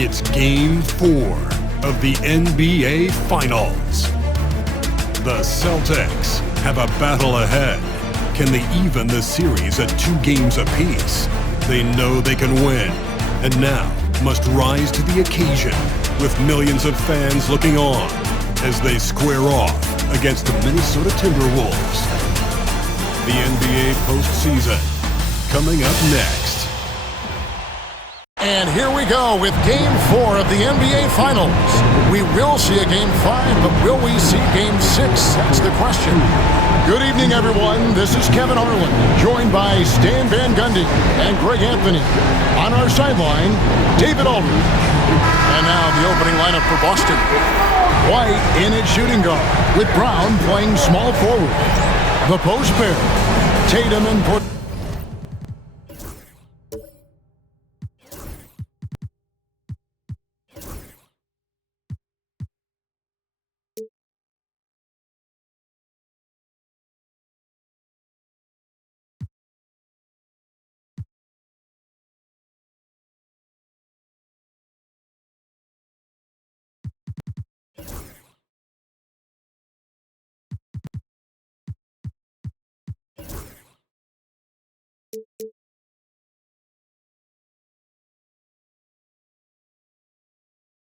It's Game 4 of the NBA Finals. The Celtics have a battle ahead. Can they even the series at 2 games apiece? They know they can win, and now must rise to the occasion with millions of fans looking on as they square off against the Minnesota Timberwolves. The NBA postseason coming up next. And here we go with Game 4 of the NBA Finals. We will see a Game 5, but will we see Game 6? That's the question. Good evening, everyone. This is Kevin Harlan, joined by Stan Van Gundy and Greg Anthony. On our sideline, David Aldridge. And now the opening lineup for Boston. White in at shooting guard, with Brown playing small forward. The post pair, Tatum and Porter.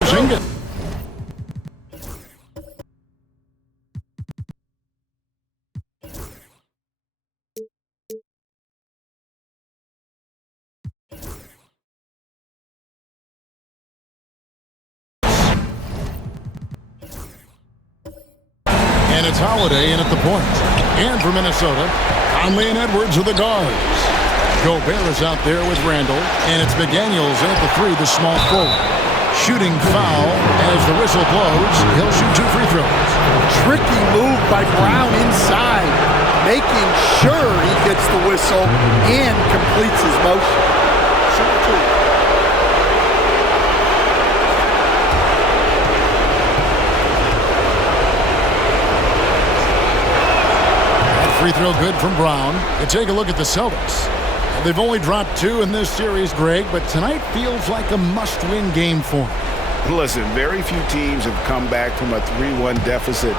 Zingin. And it's Holiday in at the point. And for Minnesota, Conley and Edwards are the guards. Gobert is out there with Randall. And it's McDaniels in at the 3, the small forward. Shooting foul as the whistle blows. He'll shoot 2 free throws. Tricky move by Brown inside, making sure he gets the whistle and completes his motion. Shoot 2. Free throw good from Brown. And take a look at the Celtics. They've only dropped 2 in this series, Greg, but tonight feels like a must-win game for them. Listen, very few teams have come back from a 3-1 deficit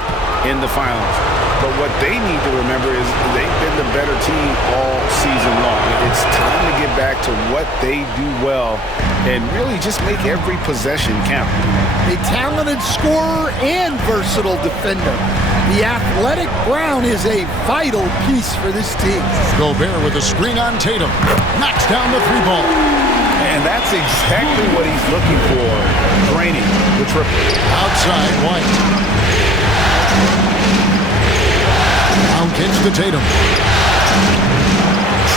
in the finals. But what they need to remember is they've been the better team all season long. It's time to get back to what they do well and really just make every possession count. A talented scorer and versatile defender. The athletic Brown is a vital piece for this team. Gobert with a screen on Tatum. Knocks down the 3-ball. And that's exactly what he's looking for. Draining the triple. Outside, White. Brown kicks to Tatum.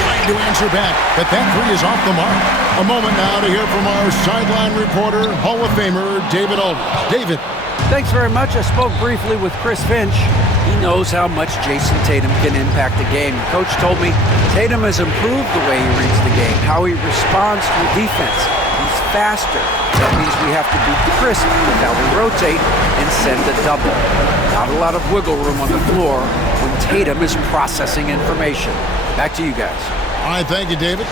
Trying to answer back, but that 3 is off the mark. A moment now to hear from our sideline reporter, Hall of Famer David Aldridge. David. Thanks very much. I spoke briefly with Chris Finch. He knows how much Jason Tatum can impact the game. Coach told me Tatum has improved the way he reads the game, how he responds to defense. He's faster. That means we have to be crisp with how we rotate and send a double. Not a lot of wiggle room on the floor when Tatum is processing information. Back to you guys. All right, thank you, David.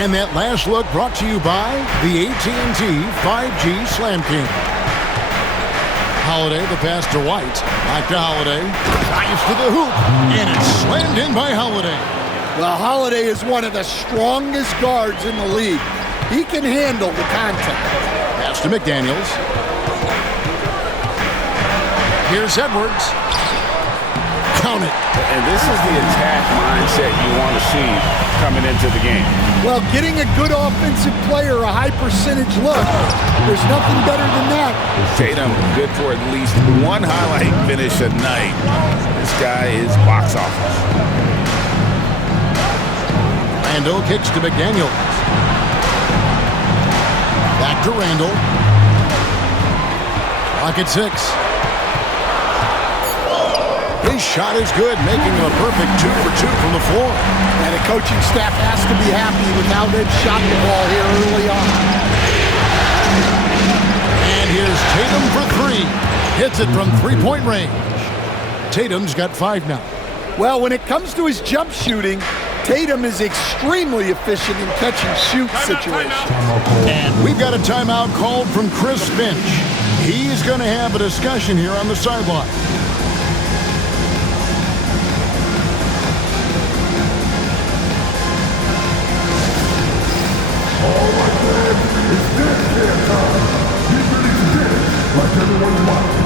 And that last look brought to you by the AT&T 5G Slam King. Holiday, the pass to White. Back to Holiday. Drives to the hoop. And it's slammed in by Holiday. Well, Holiday is one of the strongest guards in the league. He can handle the contact. Pass to McDaniels. Here's Edwards. Count it. And this is the attack mindset you want to see coming into the game. Well, getting a good offensive player a high percentage look, there's nothing better than that. Tatum good for at least 1 highlight finish a night. This guy is box office. Randall kicks to McDaniels. Back to Randall. Clock at 6. His shot is good, making him a perfect 2 for 2 from the floor. And the coaching staff has to be happy with how they've shot the ball here early on. And here's Tatum for 3. Hits it from 3-point range. Tatum's got 5 now. Well, when it comes to his jump shooting, Tatum is extremely efficient in catch-and-shoot situations. And we've got a timeout called from Chris Finch. He's going to have a discussion here on the sideline. All right, man. It's dance camp time. Get ready to dance like everyone's watching.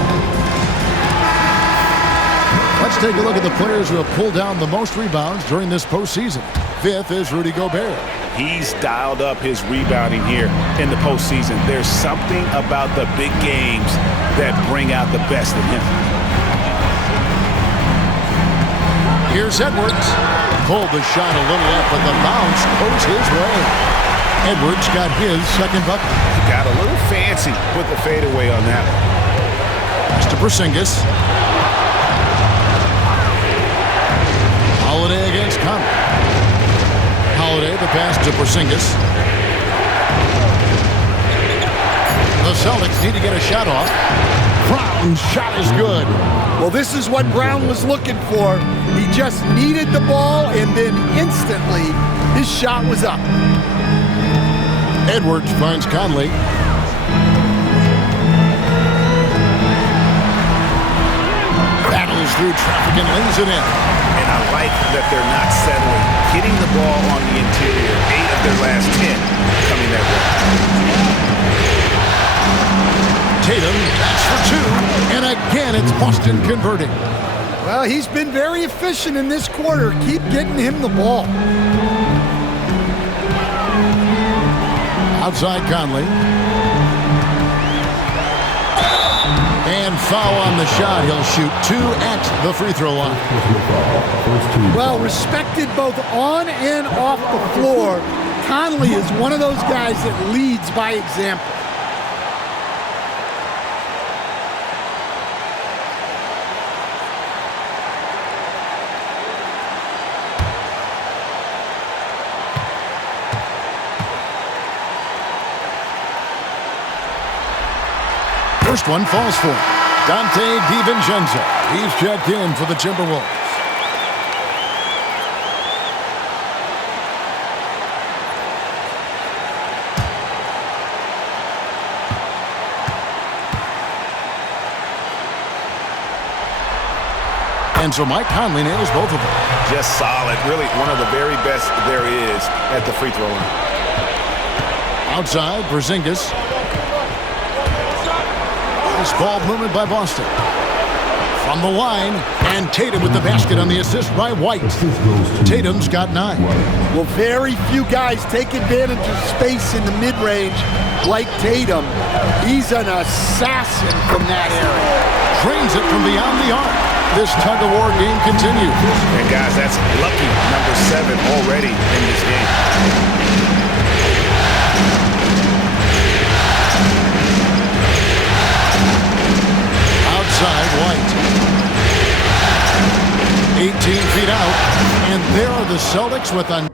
Let's take a look at the players who have pulled down the most rebounds during this postseason. Fifth is Rudy Gobert. He's dialed up his rebounding here in the postseason. There's something about the big games that bring out the best in him. Here's Edwards. Pulled the shot a little up, but the bounce goes his way. Edwards got his second bucket. Got a little fancy with the fadeaway on that one. Pass to Porzingis. Holiday against Conley. Holiday, the pass to Porzingis. The Celtics need to get a shot off. Brown's shot is good. Well, this is what Brown was looking for. He just needed the ball, and then instantly his shot was up. Edwards finds Conley. Battles through traffic and lays it in. And I like that they're not settling. Hitting the ball on the interior. 8 of their last 10 coming that way. Tatum, that's for 2. And again, it's Boston converting. Well, he's been very efficient in this quarter. Keep getting him the ball. Outside Conley. And foul on the shot. He'll shoot 2 at the free throw line. Well, respected both on and off the floor. Conley is one of those guys that leads by example. First one falls for Dante DiVincenzo. He's checked in for the Timberwolves. And so Mike Conley nails both of them. Just solid. Really one of the very best there is at the free throw line. Outside, Porzingis. Nice ball movement by Boston. From the line, and Tatum with the basket on the assist by White. Tatum's got 9. Well, very few guys take advantage of space in the mid-range like Tatum. He's an assassin from that area. Drains it from beyond the arc. This tug-of-war game continues. And guys, that's lucky number 7 already in this game. Outside White. 18 feet out. And there are the Celtics with a...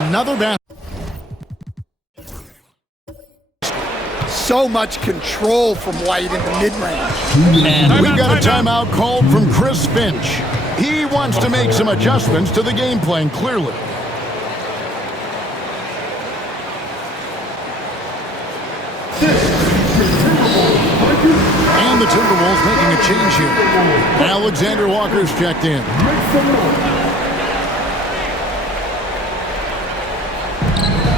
Another basket. So much control from White in the mid-range. And we've got a timeout called from Chris Finch. He wants to make some adjustments to the game plan, clearly. And the Timberwolves making a change here. Alexander Walker's checked in.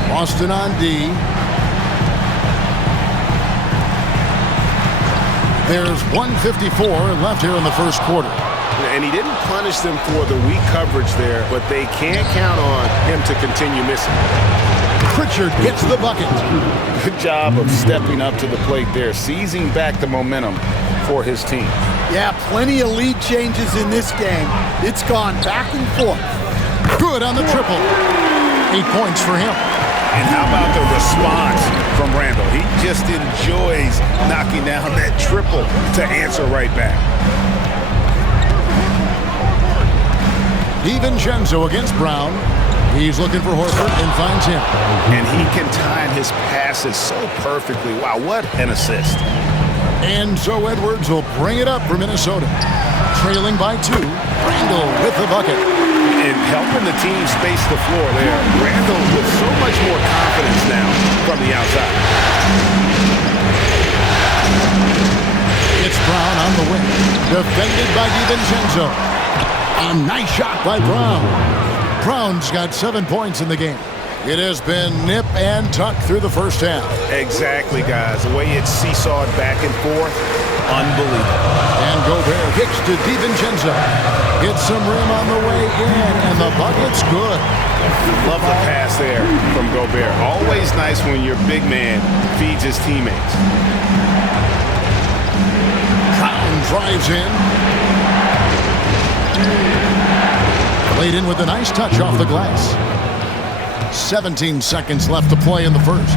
Boston on D. There's 1:54 left here in the first quarter. And he didn't punish them for the weak coverage there, but they can't count on him to continue missing. Pritchard gets the bucket. Good job of stepping up to the plate there, seizing back the momentum for his team. Yeah, plenty of lead changes in this game. It's gone back and forth. Good on the triple. 8 points for him. And how about the response from Randall? He just enjoys knocking down that triple to answer right back. DiVincenzo against Brown. He's looking for Horford and finds him. And he can time his passes so perfectly. Wow, what an assist. And so Edwards will bring it up for Minnesota. Trailing by 2. Randall with the bucket. And helping the team space the floor there. Randall with so much more confidence now from the outside. It's Brown on the wing. Defended by DiVincenzo. A nice shot by Brown. Brown's got 7 points in the game. It has been nip and tuck through the first half. Exactly, guys. The way it's seesawed back and forth, unbelievable. And Gobert kicks to DiVincenzo. Gets some rim on the way in, and the bucket's good. Love the pass there from Gobert. Always nice when your big man feeds his teammates. Brown drives in. Played in with a nice touch off the glass. 17 seconds left to play in the first.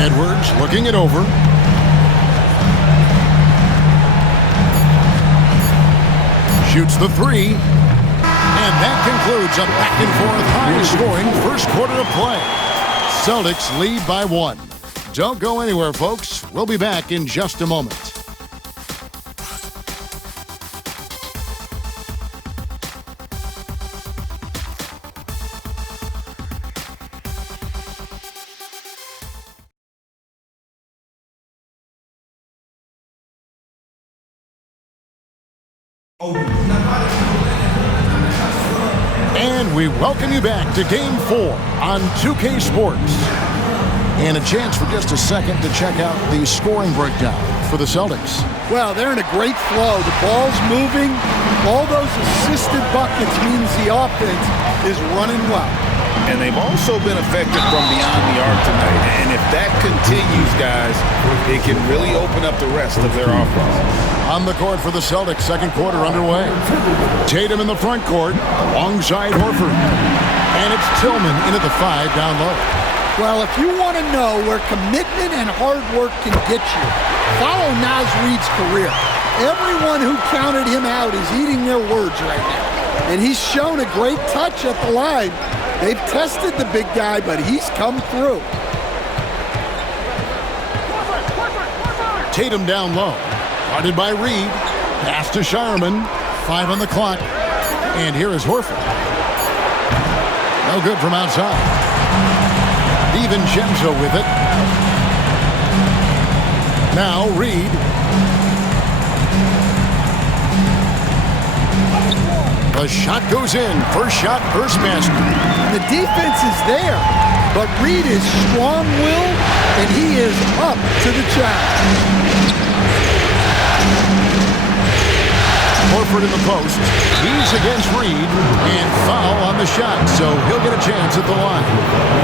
Edwards looking it over. Shoots the 3. And that concludes a back-and-forth high-scoring first quarter of play. Celtics lead by 1. Don't go anywhere, folks. We'll be back in just a moment. And we welcome you back to Game 4 on 2K Sports. And a chance for just a second to check out the scoring breakdown for the Celtics. Well, they're in a great flow. The ball's moving. All those assisted buckets means the offense is running well. And they've also been effective from beyond the arc tonight. And if that continues, guys, it can really open up the rest of their offense. On the court for the Celtics, second quarter underway. Tatum in the front court alongside Horford. And it's Tillman into the 5 down low. Well, if you want to know where commitment and hard work can get you, follow Naz Reid's career. Everyone who counted him out is eating their words right now. And he's shown a great touch at the line. They've tested the big guy, but he's come through. Tatum down low. Guarded by Reid. Pass to Shireman. 5 on the clock. And here is Horford. No good from outside. DiVincenzo with it. Now Reid. The shot goes in. First shot, first basket. The defense is there, but Reid is strong-willed, and he is up to the challenge. Horford in the post. He's against Reid, and foul on the shot, so he'll get a chance at the line.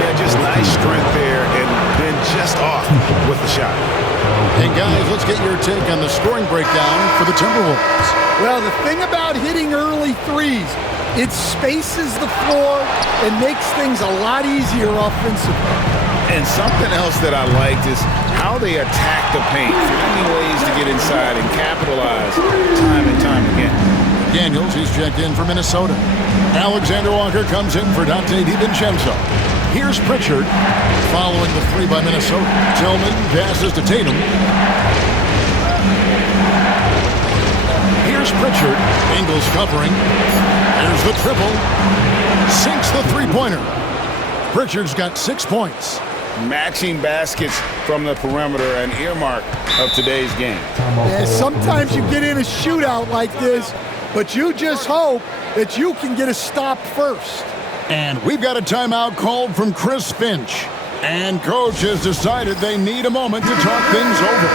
Yeah, just nice strength there, and then just off with the shot. Hey, guys, let's get your take on the scoring breakdown for the Timberwolves. Well, the thing about hitting early threes, it spaces the floor and makes things a lot easier offensively. And something else that I liked is how they attack the paint, finding ways to get inside and capitalize time and time again. Daniels, he's checked in for Minnesota. Alexander Walker comes in for Donte DiVincenzo. Here's Pritchard, following the 3 by Minnesota. Tillman passes to Tatum. Here's Pritchard. Ingles covering. There's the triple. Sinks the three-pointer. Pritchard's got 6 points. Matching baskets from the perimeter, an earmark of today's game. Yeah, sometimes you get in a shootout like this, but you just hope that you can get a stop first. And we've got a timeout called from Chris Finch. And coach has decided they need a moment to talk things over.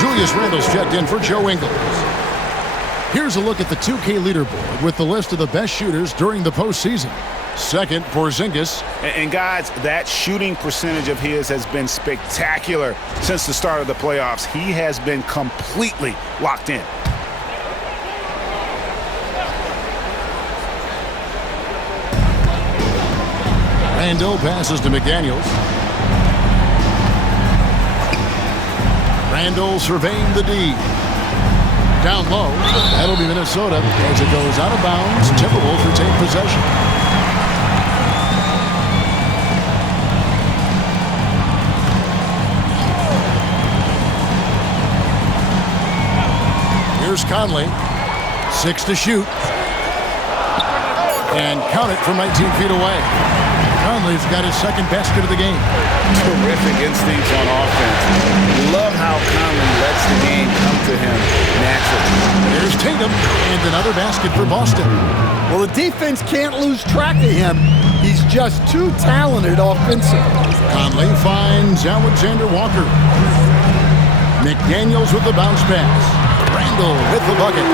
Julius Randle's checked in for Joe Ingles. Here's a look at the 2K leaderboard with the list of the best shooters during the postseason. Second, Porzingis. And guys, that shooting percentage of his has been spectacular since the start of the playoffs. He has been completely locked in. Randle passes to McDaniels. Randle surveying the D. Down low. That'll be Minnesota as it goes out of bounds. Timberwolves retain possession. Here's Conley. 6 to shoot. And count it from 19 feet away. Conley's got his second basket of the game. Terrific instincts on offense. Love how Conley lets the game come to him naturally. There's Tatum and another basket for Boston. Well, the defense can't lose track of him. He's just too talented offensively. Conley finds Alexander Walker. McDaniels with the bounce pass. Randle with the bucket.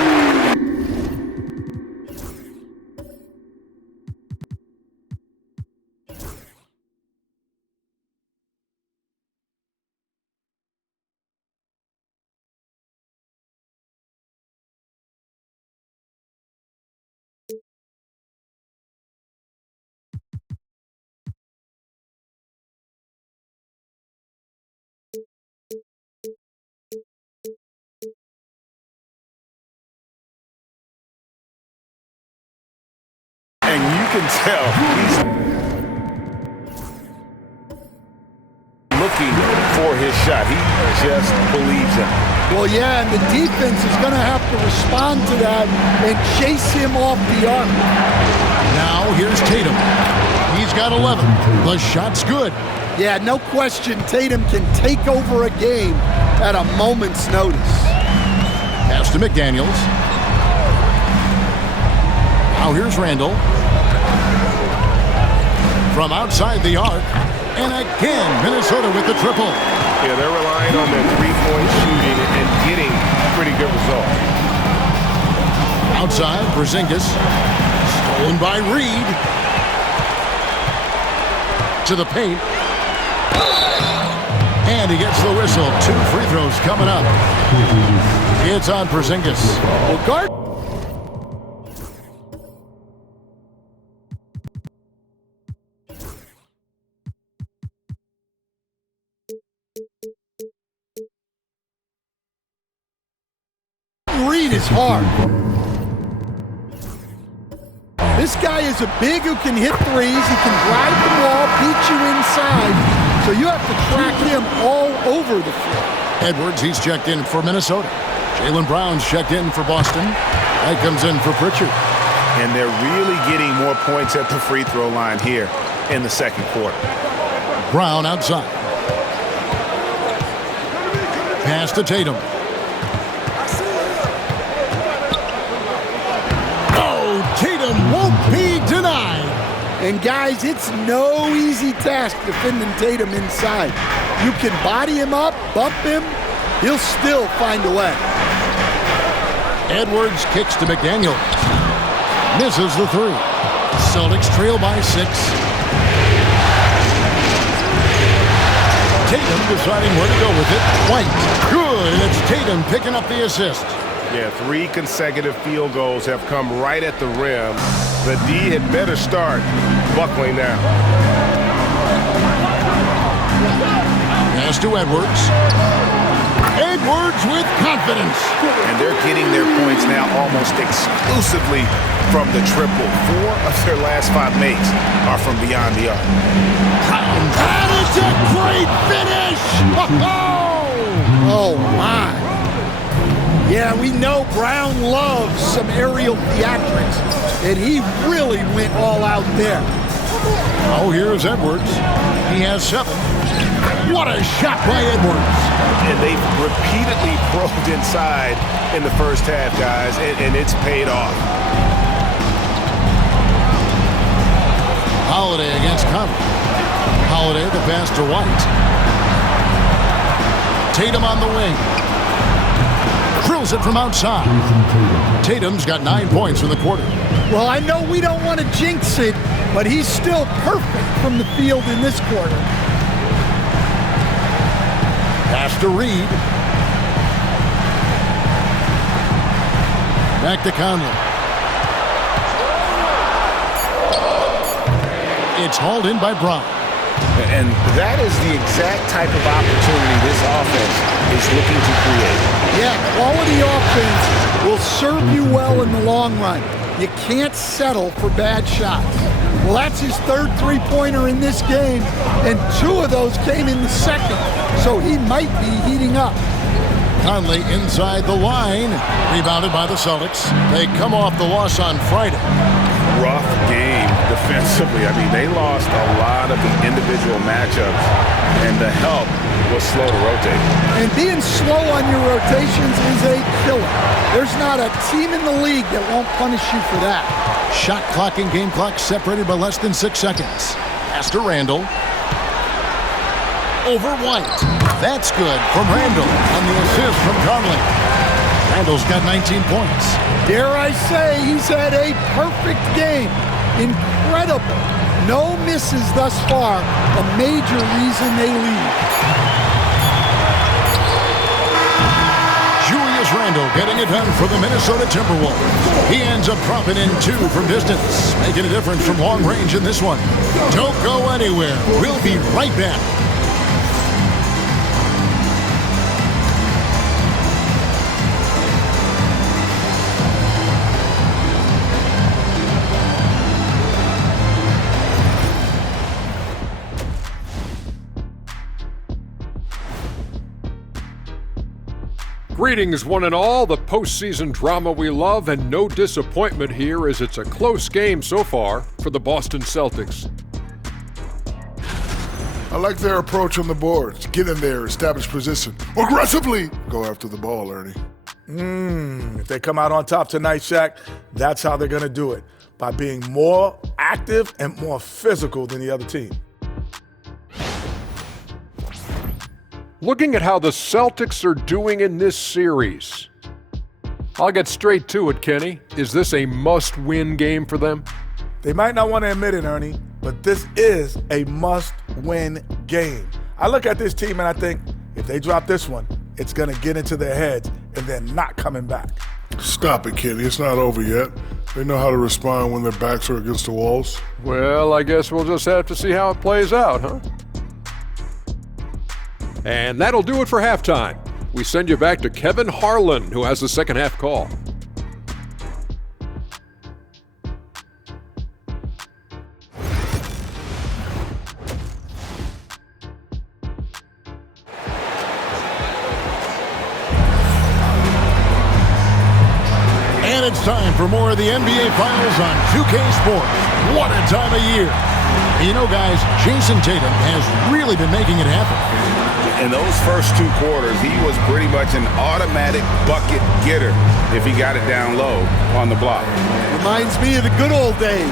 And you can tell he's looking for his shot. He just believes it. Well, yeah, and the defense is going to have to respond to that and chase him off the arc. Now here's Tatum. He's got 11. The shot's good. Yeah, no question Tatum can take over a game at a moment's notice. Pass to McDaniels. Now here's Randle. From outside the arc. And again, Minnesota with the triple. Yeah, they're relying on their three-point shooting and getting pretty good results. Outside, Porzingis. Stolen by Reed. To the paint. And he gets the whistle. 2 free throws coming up. It's on Porzingis. Well, guard. Reed is hard. This guy is a big who can hit threes. He can drive the ball, beat you inside. So you have to track him all over the floor. Edwards, he's checked in for Minnesota. Jaylen Brown's checked in for Boston. That comes in for Pritchard. And they're really getting more points at the free throw line here in the second quarter. Brown outside. Pass to Tatum. Tatum won't be denied. And guys, it's no easy task defending Tatum inside. You can body him up, bump him, he'll still find a way. Edwards kicks to McDaniels. Misses the 3. Celtics trail by 6. Tatum deciding where to go with it. White. Good. It's Tatum picking up the assist. Yeah, 3 consecutive field goals have come right at the rim. The D had better start buckling now. Pass to Edwards. Edwards with confidence. And they're getting their points now almost exclusively from the triple. 4 of their last 5 makes are from beyond the arc. That is a great finish! Oh, my. Yeah, we know Brown loves some aerial theatrics, and he really went all out there. Oh, here's Edwards. He has 7. What a shot by Edwards. And they've repeatedly probed inside in the first half, guys, and it's paid off. Holiday against Conley. Holiday, the pass to White. Tatum on the wing. Drills it from outside. Tatum's got 9 points in the quarter. Well, I know we don't want to jinx it, but he's still perfect from the field in this quarter. Pass to Reed. Back to Conley. It's hauled in by Brown. And that is the exact type of opportunity this offense is looking to create. Yeah, quality offense will serve you well in the long run. You can't settle for bad shots. Well, that's his third three-pointer in this game, and 2 of those came in the second, so he might be heating up. Conley inside the line. Rebounded by the Celtics. They come off the loss on Friday. Rough game defensively. I mean, they lost a lot of the individual matchups, and the help was slow to rotate. And being slow on your rotations is a killer. There's not a team in the league that won't punish you for that. Shot clock and game clock separated by less than 6 seconds. Pass to Randall. Over White. That's good from Randall on the assist from Conley. Randall's got 19 points. Dare I say he's had a perfect game. Incredible. No misses thus far. A major reason they lead. Julius Randle getting it done for the Minnesota Timberwolves. He ends up dropping in 2 from distance, making a difference from long range in this one. Don't go anywhere. We'll be right back. Greetings, one and all. The postseason drama we love, and no disappointment here as it's a close game so far for the Boston Celtics. I like their approach on the boards. Get in there, establish position. Aggressively go after the ball, Ernie. If they come out on top tonight, Shaq, that's how they're going to do it. By being more active and more physical than the other team. Looking at how the Celtics are doing in this series, I'll get straight to it, Kenny. Is this a must-win game for them? They might not want to admit it, Ernie, but this is a must-win game. I look at this team and I think, if they drop this one, it's going to get into their heads and they're not coming back. Stop it, Kenny. It's not over yet. They know how to respond when their backs are against the walls. Well, I guess we'll just have to see how it plays out, huh? And that'll do it for halftime. We send you back to Kevin Harlan, who has the second half call. And it's time for more of the NBA Finals on 2K Sports. What a time of year. You know, guys, Jason Tatum has really been making it happen. In those first 2 quarters, he was pretty much an automatic bucket getter if he got it down low on the block. Reminds me of the good old days.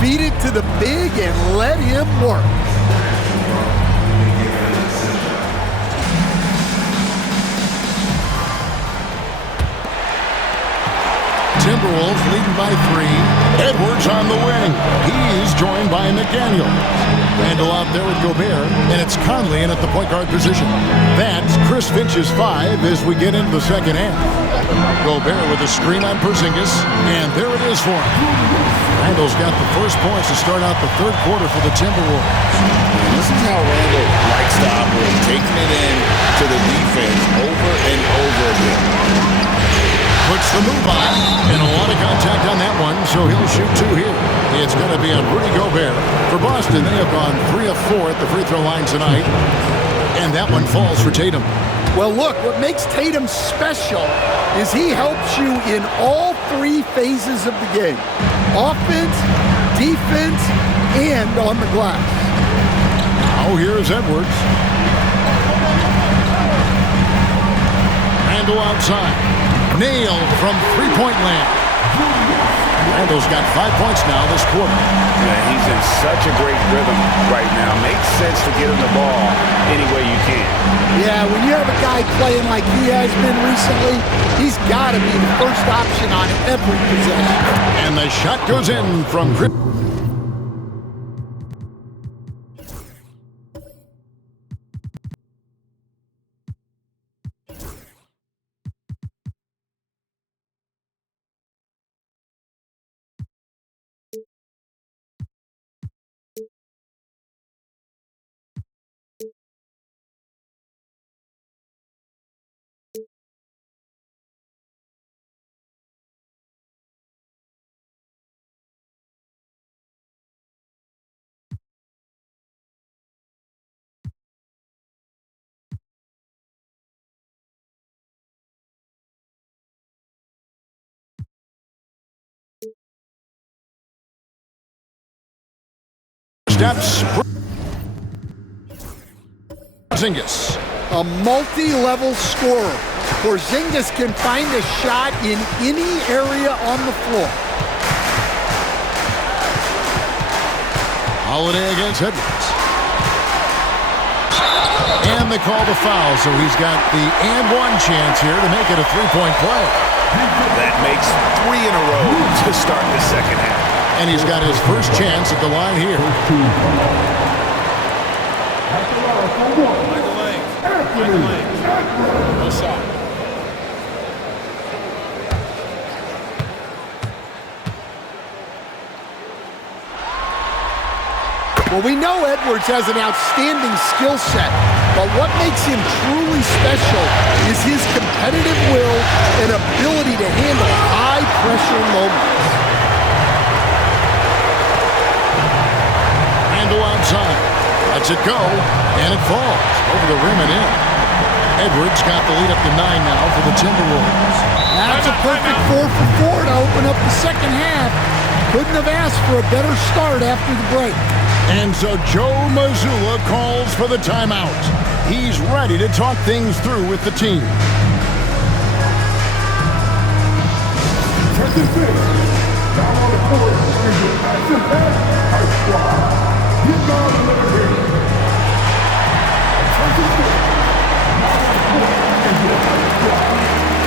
Feed it to the big and let him work. Timberwolves leading by 3. Edwards on the wing. He's joined by McDaniel. Randall out there with Gobert, and it's Conley in at the point guard position. That's Chris Finch's 5 as we get into the second half. Gobert with a screen on Porzingis, and there it is for him. Randall's got the first points to start out the third quarter for the Timberwolves. And this is how Randall likes to operate, taking it in to the defense over and over again. Puts the move on, and a lot of contact on that one, so he'll shoot 2 here. It's going to be on Rudy Gobert. For Boston, they have gone 3 of 4 at the free throw line tonight, and that one falls for Tatum. Well, look, what makes Tatum special is he helps you in all 3 phases of the game. Offense, defense, and on the glass. Now here's Edwards. Randall outside. Nailed from three-point land. Randall's got 5 points now this quarter. Yeah, he's in such a great rhythm right now. Makes sense to get him the ball any way you can. Yeah, when you have a guy playing like he has been recently, he's got to be the first option on every possession. And the shot goes in from Chris. Steps. Porzingis. A multi-level scorer. Porzingis can find a shot in any area on the floor. Holiday against Edwards. And they call the foul, so he's got the and one chance here to make it a three-point play. That makes 3 in a row to start the second half. And he's got his first chance at the line here. Michael Lang. No shot. Well, we know Edwards has an outstanding skill set, but what makes him truly special is his competitive will and ability to handle high-pressure moments. Randall outside. Lets it go, and it falls over the rim and in. Edwards got the lead up to 9 now for the Timberwolves. That's a perfect 4 for 4 to open up the second half. Couldn't have asked for a better start after the break. And so Joe Mazzulla calls for the timeout. He's ready to talk things through with the team. Second six. Down on the court is the Action Pack High Squad. Get down and let her hit. Second six. Down on the court is the High Squad.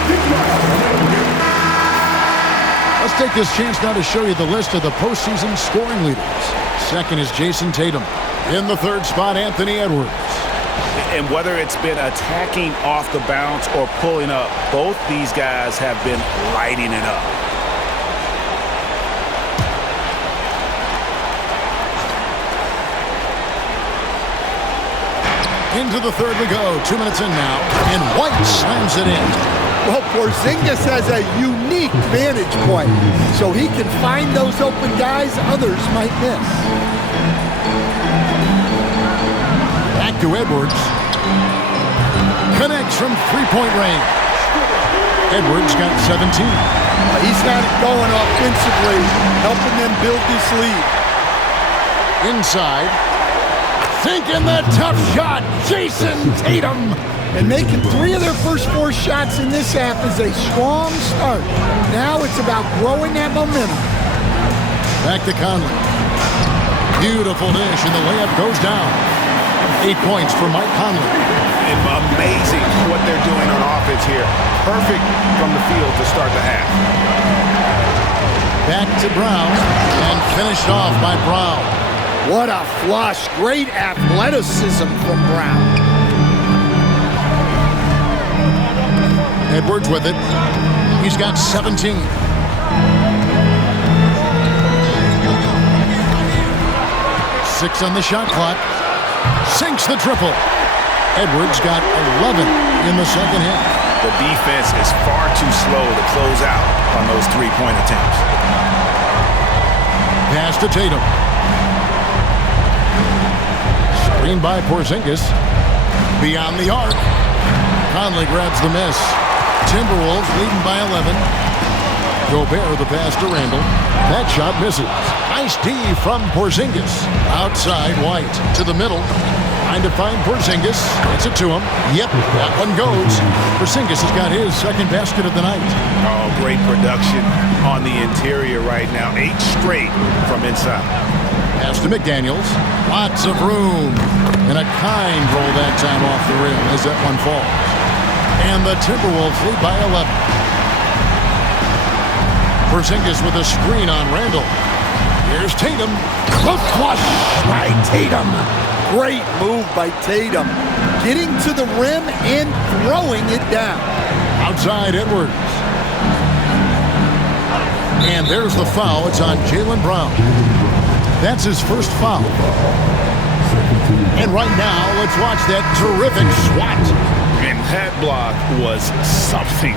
Get down and let her hit. Let's take this chance now to show you the list of the postseason scoring leaders. Second is Jason Tatum. In the third spot, Anthony Edwards. And whether it's been attacking off the bounce or pulling up, both these guys have been lighting it up. Into the third we go. 2 minutes in now. And White slams it in. Well, Porzingis has a unique vantage point, so he can find those open guys others might miss. Back to Edwards. Connects from three-point range. Edwards got 17. He's got it going offensively, helping them build this lead. Inside. Thinking the tough shot, Jason Tatum. And making 3 of their first 4 shots in this half is a strong start. Now it's about growing that momentum. Back to Conley. Beautiful dish, and the layup goes down. 8 points for Mike Conley. And amazing what they're doing on offense here. Perfect from the field to start the half. Back to Brown, and finished off by Brown. What a flush. Great athleticism from Brown. Edwards with it. He's got 17. Six on the shot clock. Sinks the triple. Edwards got 11 in the second half. The defense is far too slow to close out on those three-point attempts. Pass to Tatum. Screen by Porzingis. Beyond the arc. Conley grabs the miss. Timberwolves leading by 11. Gobert the pass to Randall. That shot misses. Nice D from Porzingis. Outside White to the middle. Trying to find Porzingis. Gets it to him. Yep, that one goes. Porzingis has got his second basket of the night. Oh, great production on the interior right now. 8 straight from inside. Pass to McDaniels. Lots of room. And a kind roll that time off the rim as that one falls. And the Timberwolves lead by 11. Porzingis with a screen on Randall. Here's Tatum. The flush by Tatum. Great move by Tatum. Getting to the rim and throwing it down. Outside Edwards. And there's the foul. It's on Jaylen Brown. That's his first foul. And right now, let's watch that terrific swat. And that block was something.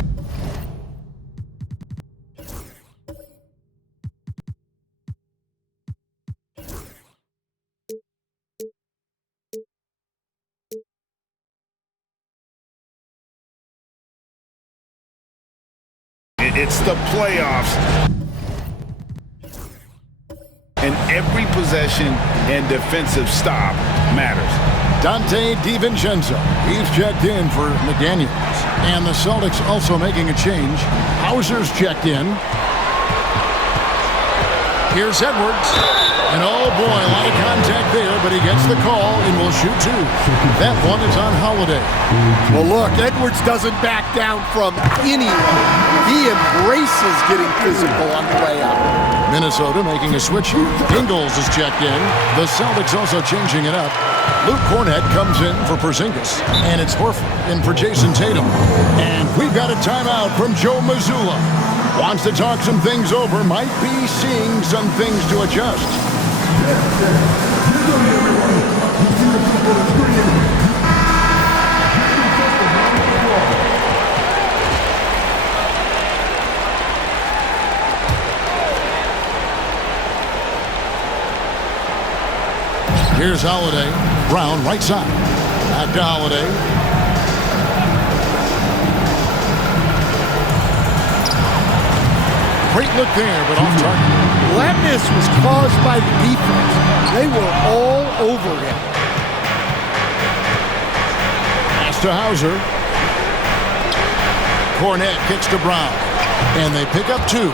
It's the playoffs. And every possession and defensive stop matters. Dante DiVincenzo. He's checked in for McDaniels. And the Celtics also making a change. Hauser's checked in. Here's Edwards. And oh boy, a lot of contact there, but he gets the call and will shoot 2. That one is on Holiday. Well, look, Edwards doesn't back down from anyone. He embraces getting physical on the way out. Minnesota making a switch here. Ingles is checked in. The Celtics also changing it up. Luke Cornett comes in for Porzingis. And it's Horford in for Jason Tatum. And we've got a timeout from Joe Mazzulla. Wants to talk some things over. Might be seeing some things to adjust. Here's Holiday. Brown right side. Back to Holiday. Great look there, but off target. That miss was caused by the defense. They were all over him. Pass to Hauser. Cornett kicks to Brown. And they pick up 2.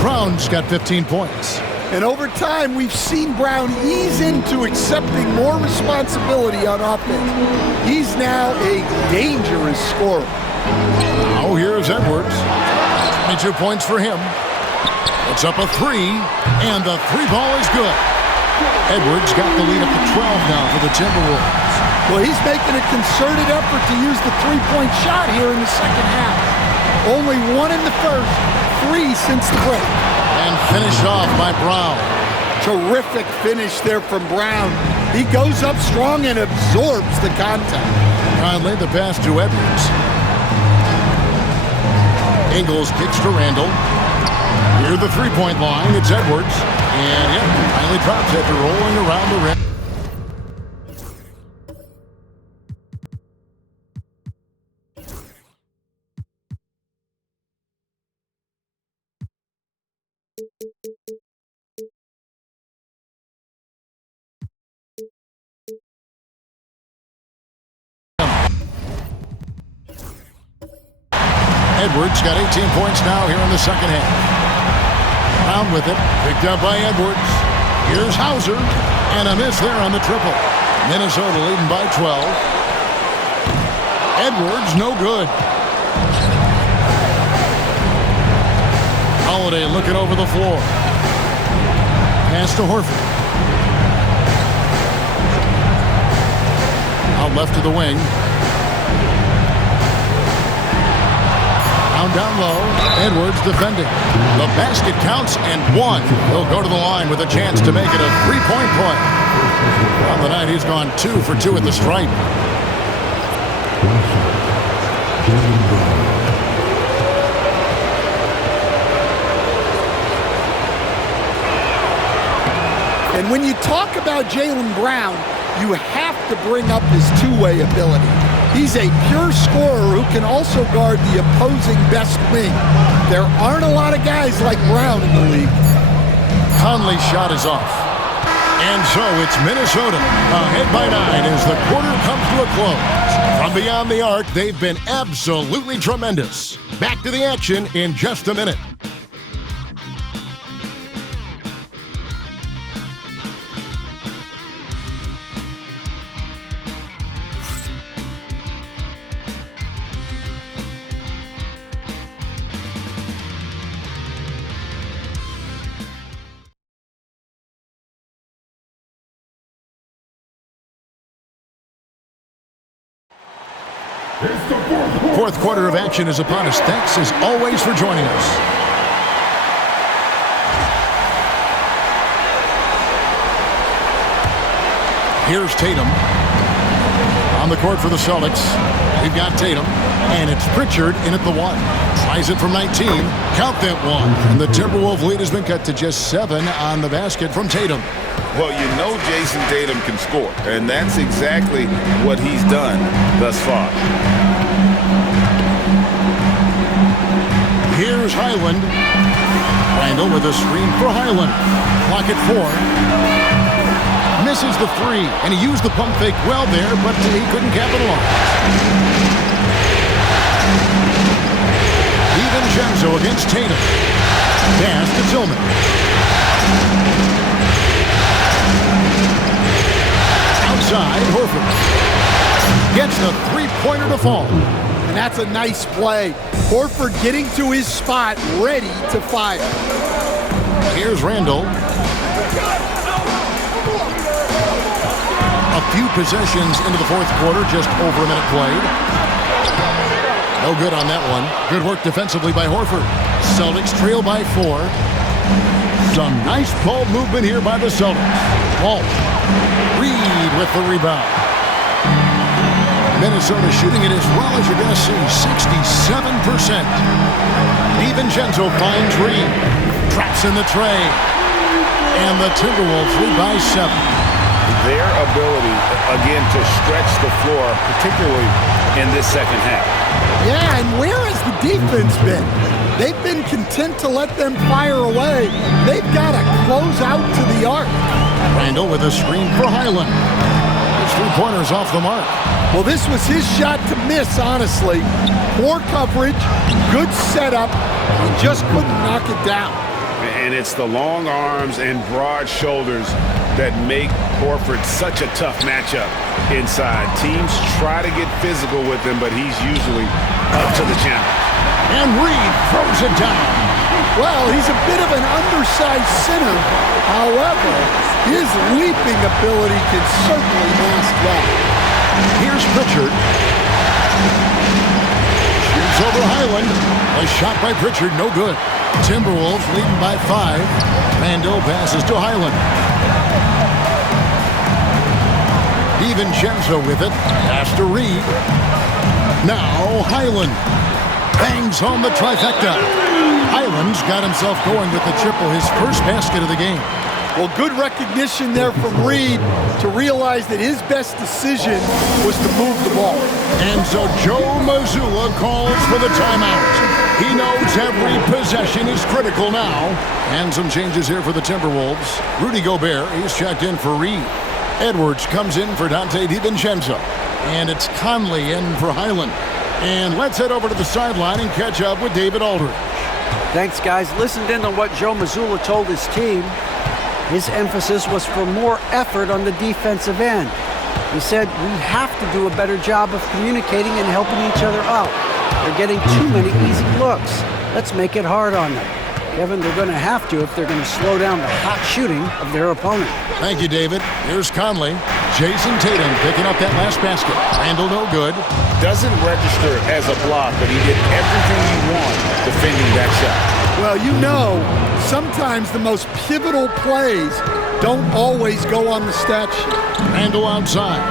Brown's got 15 points. And over time, we've seen Brown ease into accepting more responsibility on offense. He's now a dangerous scorer. Now here's Edwards. 22 points for him. It's up a 3, and the 3 ball is good. Edwards got the lead up to 12 now for the Timberwolves. Well, he's making a concerted effort to use the three-point shot here in the second half. Only 1 in the first, 3 since the break. And finished off by Brown. Terrific finish there from Brown. He goes up strong and absorbs the contact. Conley the pass to Edwards. Ingles kicks to Randall. Near the three-point line, it's Edwards. And yeah, finally drops after rolling around the rim. Edwards got 18 points now here in the second half. Brown with it, picked up by Edwards. Here's Hauser, and a miss there on the triple. Minnesota leading by 12. Edwards, no good. Holiday looking over the floor. Pass to Horford. Out left to the wing. Down low, Edwards defending. The basket counts and 1. He'll go to the line with a chance to make it a three-point play. On the night, he's gone 2 for 2 at the stripe. And when you talk about Jaylen Brown, you have to bring up his two-way ability. He's a pure scorer who can also guard the opposing best wing. There aren't a lot of guys like Brown in the league. Conley's shot is off. And so it's Minnesota ahead by 9 as the quarter comes to a close. From beyond the arc, they've been absolutely tremendous. Back to the action in just a minute. Fourth quarter of action is upon us. Thanks as always for joining us. Here's Tatum. On the court for the Celtics. We've got Tatum. And it's Pritchard in at the 1. Tries it from 19. Count that 1. And the Timberwolves lead has been cut to just 7 on the basket from Tatum. Well, you know Jason Tatum can score, and that's exactly what he's done thus far. Here's Highland. Randall with a screen for Highland. Clock at 4. Misses the 3, and he used the pump fake well there, but he couldn't capitalize. DiVincenzo against Tatum. Pass to Tillman. Outside, Horford. Gets the three-pointer to fall. And that's a nice play. Horford getting to his spot, ready to fire. Here's Randall. A few possessions into the fourth quarter, just over a minute played. No good on that one. Good work defensively by Horford. Celtics trail by 4. Some nice ball movement here by the Celtics. Walt. Reed with the rebound. Minnesota shooting it as well as you're going to see, 67%. DiVincenzo finds Reed. Traps in the tray. And the Timberwolves lead by 7. Their ability, again, to stretch the floor, particularly in this second half. Yeah, and where has the defense been? They've been content to let them fire away. They've got to close out to the arc. Randall with a screen for Highland. His three-pointers off the mark. Well, this was his shot to miss, honestly. Poor coverage, good setup. He just couldn't knock it down. And it's the long arms and broad shoulders that make Horford such a tough matchup inside. Teams try to get physical with him, but he's usually up to the challenge. And Reed throws it down. Well, he's a bit of an undersized center. However, his leaping ability can certainly mask that. Here's Pritchard. Shoots over Highland. A shot by Pritchard, no good. Timberwolves leading by 5. Randall passes to Highland. DiVincenzo with it. Pass to Reed. Now Highland. Bangs home the trifecta. Highland's got himself going with the triple, his first basket of the game. Well, good recognition there from Reed to realize that his best decision was to move the ball. And so Joe Mazzulla calls for the timeout. He knows every possession is critical now. And some changes here for the Timberwolves. Rudy Gobert, he's checked in for Reed. Edwards comes in for Dante DiVincenzo. And it's Conley in for Highland. And let's head over to the sideline and catch up with David Aldridge. Thanks, guys. Listened in on what Joe Mazzulla told his team. His emphasis was for more effort on the defensive end. He said, we have to do a better job of communicating and helping each other out. They're getting too many easy looks. Let's make it hard on them. Kevin, they're going to have to if they're going to slow down the hot shooting of their opponent. Thank you, David. Here's Conley. Jason Tatum picking up that last basket. Randall no good. Doesn't register as a block, but he did everything he wanted defending that shot. Well, you know, sometimes the most pivotal plays don't always go on the stat sheet. Randall outside.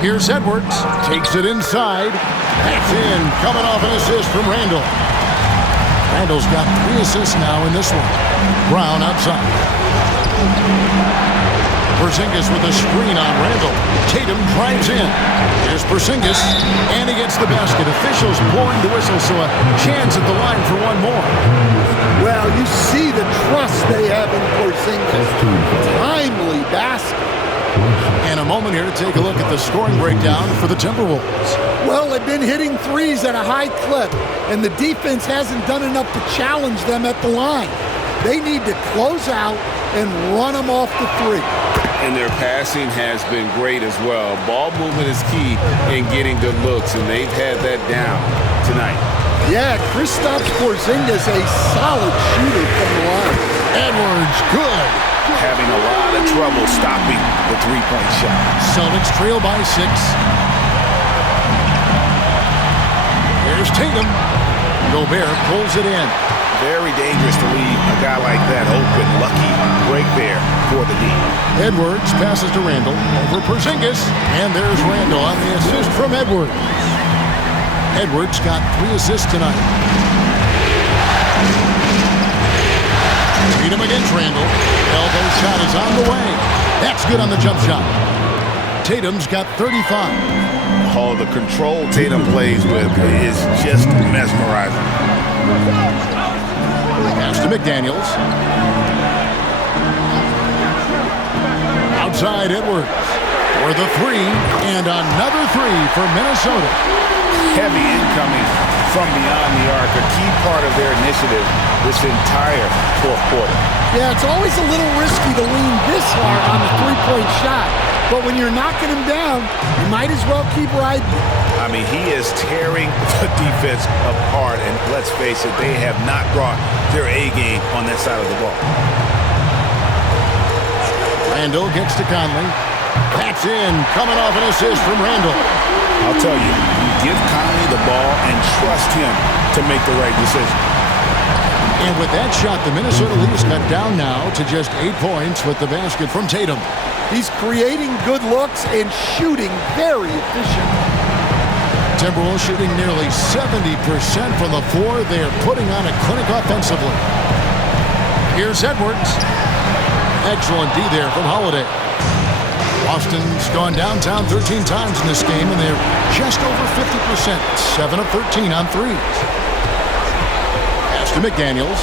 Here's Edwards. Takes it inside. That's in. Coming off an assist from Randall. Randall's got 3 assists now in this one. Brown outside. Porzingis with a screen on Randall. Tatum drives in. Here's Porzingis, and he gets the basket. Officials blowing the whistle, so a chance at the line for one more. Well, you see the trust they have in Porzingis. Timely basket. And a moment here to take a look at the scoring breakdown for the Timberwolves. Well, they've been hitting threes at a high clip, and the defense hasn't done enough to challenge them at the line. They need to close out and run them off the three. And their passing has been great as well. Ball movement is key in getting good looks, and they've had that down tonight. Yeah, Kristaps Porzingis, a solid shooter from the line. Edwards, good. Having a lot of trouble stopping the three-point shot. Celtics trail by 6. Here's Tatum. Gobert pulls it in. Very dangerous to leave a guy like that open. Lucky break there for the D. Edwards passes to Randall over Porzingis. And there's Randall on the assist from Edwards. Edwards got 3 assists tonight. Tatum against Randall. Elbow shot is on the way. That's good on the jump shot. Tatum's got 35. Oh, the control Tatum plays with is just mesmerizing. Pass to McDaniels. Outside Edwards for the 3, and another 3 for Minnesota. Heavy incoming from beyond the arc, a key part of their initiative this entire fourth quarter. Yeah, it's always a little risky to lean this hard on the three-point shot, but when you're knocking him down, you might as well keep riding. I mean, he is tearing the defense apart, and let's face it, they have not brought their A game on that side of the ball. Randall gets to Conley. That's in, coming off an assist from Randall. I'll tell you, you give Conley the ball and trust him to make the right decision. And with that shot, the Minnesota Leafs cut down now to just 8 points with the basket from Tatum. He's creating good looks and shooting very efficient. Timberwolves shooting nearly 70% from the floor. They are putting on a clinic offensively. Here's Edwards. Excellent D there from Holiday. Boston's gone downtown 13 times in this game, and they're just over 50%. 7 of 13 on threes. Pass to McDaniels.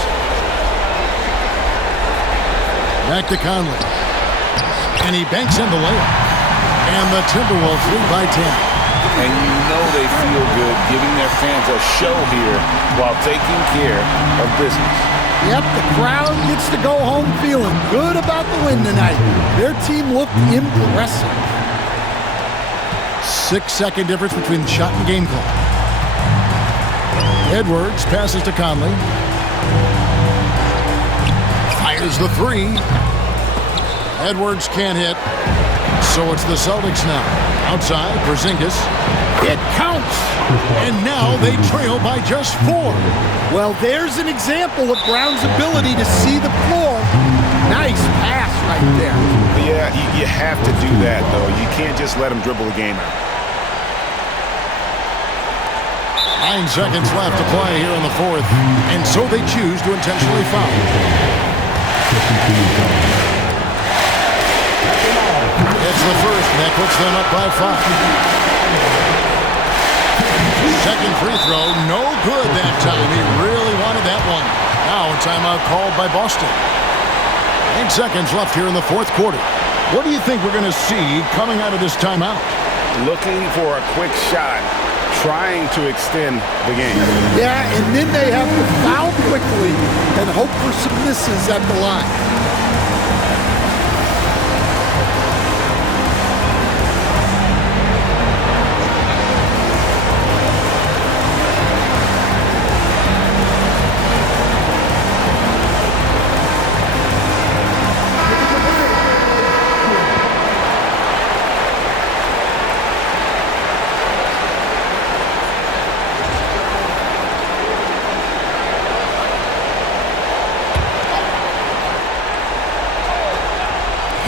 Back to Conley. And he banks in the layup. And the Timberwolves lead by 10. And you know they feel good giving their fans a show here while taking care of business. Yep, the crowd gets to go home feeling good about the win tonight. Their team looked impressive. 6-second difference between shot and game clock. Edwards passes to Conley. Fires the 3. Edwards can't hit. So it's the Celtics now. Outside, Porzingis. It counts! And now they trail by just 4. Well, there's an example of Brown's ability to see the floor. Nice pass right there. Yeah, you have to do that, though. You can't just let him dribble the game out. 9 seconds left to play here in the 4th. And so they choose to intentionally foul. It's the first, and that puts them up by 5. Second free throw, no good that time. He really wanted that one. Now a timeout called by Boston. 8 seconds left here in the 4th quarter. What do you think we're going to see coming out of this timeout? Looking for a quick shot, trying to extend the game. Yeah, and then they have to foul quickly and hope for some misses at the line.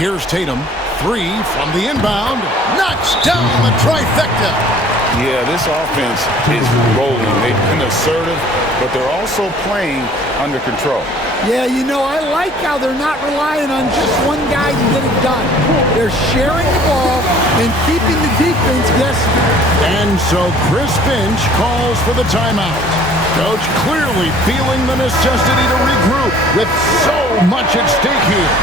Here's Tatum. 3 from the inbound. Knocks down the trifecta. Yeah, this offense is rolling. They've been assertive, but they're also playing under control. Yeah, you know, I like how they're not relying on just one guy to get it done. They're sharing the ball and keeping the defense guessing. And so Chris Finch calls for the timeout. Coach clearly feeling the necessity to regroup with so much at stake here.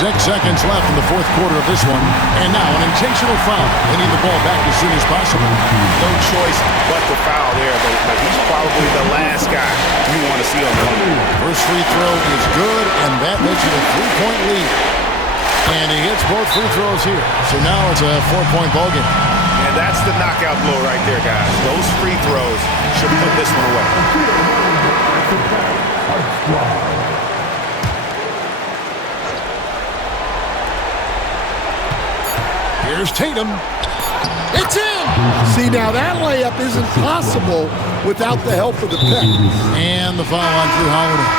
6 seconds left in the fourth quarter of this one. And now an intentional foul. They need the ball back as soon as possible. No choice but the foul there, but he's probably the last guy you want to see on the line. First free throw is good, and that makes it a 3-point lead. And he hits both free throws here. So now it's a 4-point ballgame. And that's the knockout blow right there, guys. Those free throws should put this one away. Here's Tatum. It's in! See, now that layup isn't possible without the help of the pick. And the foul on Drew Holiday.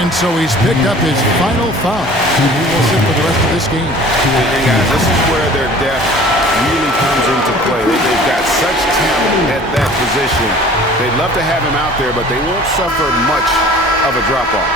And so he's picked up his final foul. He will sit for the rest of this game. And guys, this is where their depth really comes into play. They've got such talent at that position. They'd love to have him out there, but they won't suffer much of a drop-off.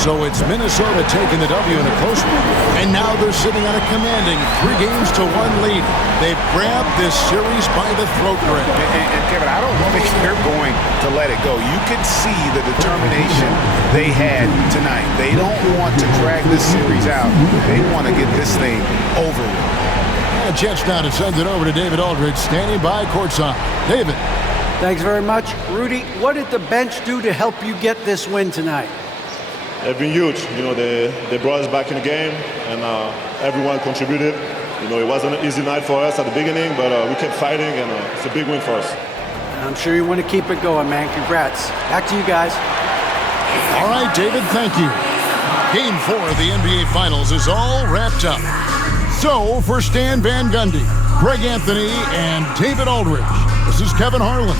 So it's Minnesota taking the W in a close one. And now they're sitting on a commanding 3-1 lead. They've grabbed this series by the throat grip. And Kevin, I don't think they're going to let it go. You can see the determination they had tonight. They don't want to drag this series out. They want to get this thing over with. A chance now to send it over to David Aldridge, standing by courtside. David. Thanks very much. Rudy, what did the bench do to help you get this win tonight? They've been huge. You know, they brought us back in the game, and everyone contributed. You know, it wasn't an easy night for us at the beginning, but we kept fighting, and it's a big win for us. I'm sure you want to keep it going, man. Congrats. Back to you guys. All right, David, thank you. Game 4 of the NBA Finals is all wrapped up. So, for Stan Van Gundy, Greg Anthony, and David Aldridge, this is Kevin Harlan.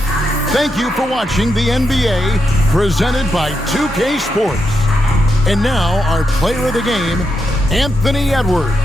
Thank you for watching the NBA, presented by 2K Sports. And now, our player of the game, Anthony Edwards.